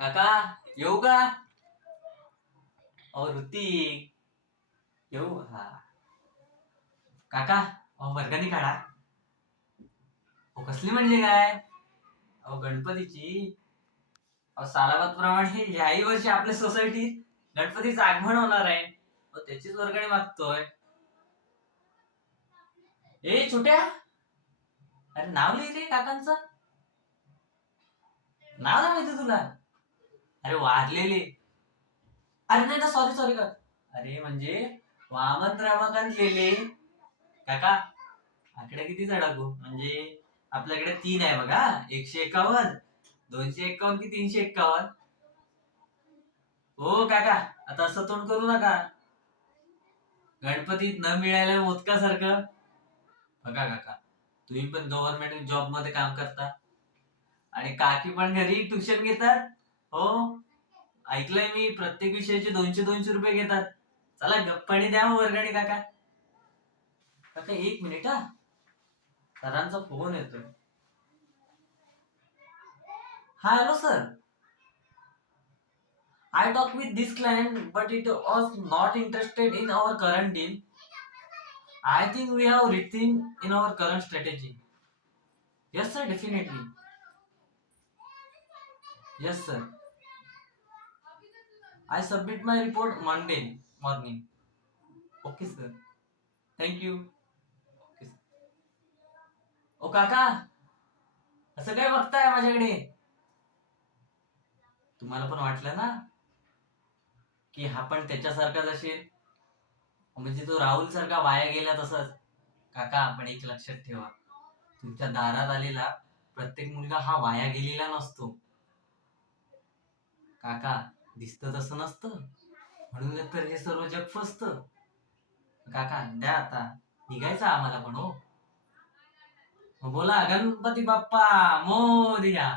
काका येऊ का? अहो ऋतिक येऊ हा. काका अहो वर्गणी काढा. अहो कसली म्हणजे काय? अहो गणपतीची. अहो सालाबाद प्रमाणे याही वर्षी आपल्या सोसायटीत गणपतीचं आगमन होणार आहे. अहो त्याचीच वर्गणी मागतोय. ए छोट्या, अरे नाव लिहि रे काकांचं. नाव नाही माहिती तुला? अरे वारलेले. अरे नाही ना, सॉरी सॉरी का. अरे म्हणजे वामन रमाकांत लेले. काका आकडे किती टाकू? म्हणजे आपल्याकडे 3 आहे बघा. 151, 251 की 351. हो काका, आता असं तोंड करू नका. गणपतीत न मिळायला मोदकासारखं. बघा काका, तुम्ही पण गव्हर्नमेंट जॉब मध्ये काम करता आणि काकी पण घरी ट्युशन घेतात. हो ऐकलंय मी, प्रत्येक विषयाचे 200-200 रुपये घेतात. चला गप्पाणी द्या वर्गणी काका. काका 1 मिनिट हा, सरांचा फोन येतोय. हा hello sir, I talked with this client, but it was not interested in our current deal. I think we have written in our current strategy. Yes, sir, definitely. Yes, sir. I submit my report Monday morning. Okay, sir. Thank you. Okay, sir. ओ काका, असं काय बघताय माझ्याकडे? तुम्हाला पण वाटलं ना की हा पण त्याच्यासारखाच असेल, म्हणजे तो राहुल सारखा वाया गेला तसंच. काका आपण एक लक्षात ठेवा, तुमच्या दारात आलेला प्रत्येक मुलगा हा वाया गेलेला नसतो. काका दिसतं तसं नसतं, म्हणून तर हे सर्व जग फसतं. काका द्या आता, निघायचं आम्हाला पण. हो बोला, गणपती बाप्पा मोरया.